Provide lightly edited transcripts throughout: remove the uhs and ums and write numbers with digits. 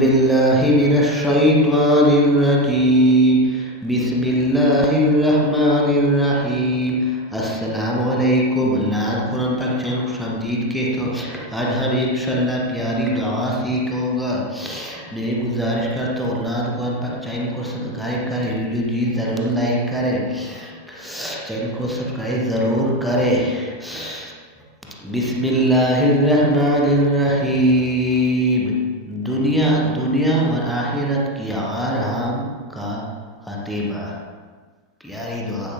باللہ من الشیطان الرجیم بسم اللہ الرحمن الرحیم۔ السلام علیکم۔ اللہ قرآن پاک چینل خوش آمدید کہتا ہوں۔ آج ہم انشاءاللہ پیاری دعا سیکھوں گا۔ میں گزارش کرتا ہوں اللہ قرآن پاک چینل کو سبسکرائب کریں، ویڈیو جی ضرور لائک کریں، چینل کو سبسکرائب ضرور کریں۔ بسم اللہ الرحمن الرحیم۔ دنیا و آخرت کی آرام کا خاتمہ۔ پیاری دعا۔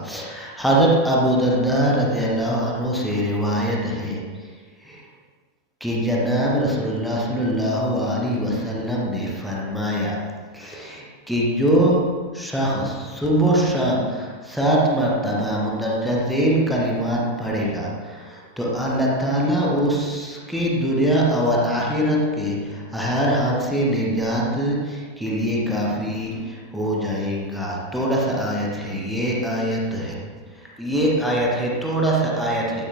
حضرت ابو درداء رضی اللہ عنہ سے روایت ہے کہ جناب رسول اللہ صلی اللہ علیہ وسلم نے فرمایا کہ جو شخص صبح شام 7 مرتبہ مندرجہ ذیل کلمات پڑھے گا تو اللہ تعالیٰ اس کے دنیا اور آخرت کے ہر حال سے نجات کے لیے کافی ہو جائے گا۔ تھوڑا سا آیت ہے، یہ آیت ہے، تھوڑا سا آیت ہے۔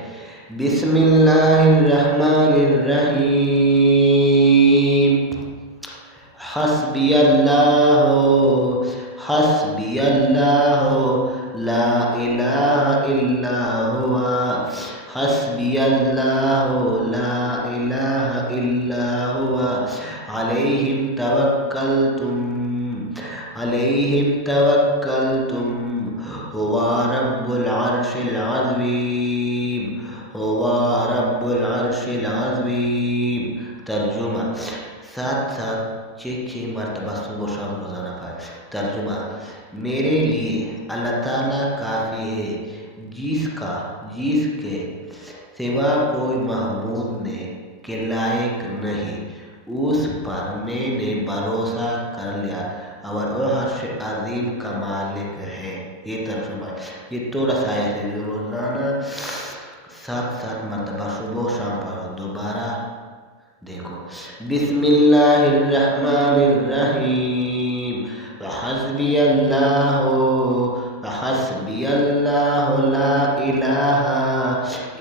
بسم اللہ الرحمن الرحیم۔ حسبی اللہ لا الہ الا ہوا، حسبی اللہ لا الہ الا ہوا، علیہ توکلتم، ہوا رب العرش العظیم، ہوا رب العرش العظیم۔ ترجمہ: 7 مرتبہ صبح و شام روزانہ پڑھ۔ ترجمہ: میرے لیے اللہ تعالیٰ کافی ہے، جس کے سوا کوئی معبود کے لائق نہیں، اس پر میں نے بھروسہ کر لیا اور وہ عرش عظیم کا مالک ہے۔ یہ ترجمہ ہے۔ یہ تھوڑا سا آیت ہے، روزانہ 7 مرتبہ صبح و شام پڑھو۔ دوبارہ دیکھو۔ بسم اللہ الرحمن الرحیم۔ حسبی اللہ لا الہ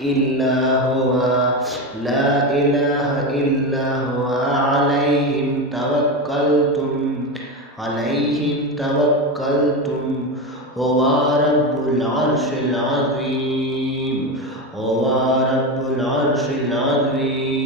الا ہوا، لا الہ الا ہوا، علیہ توکلتم، ہوا رب العرش العظیم، ہوا رب العرش العظیم۔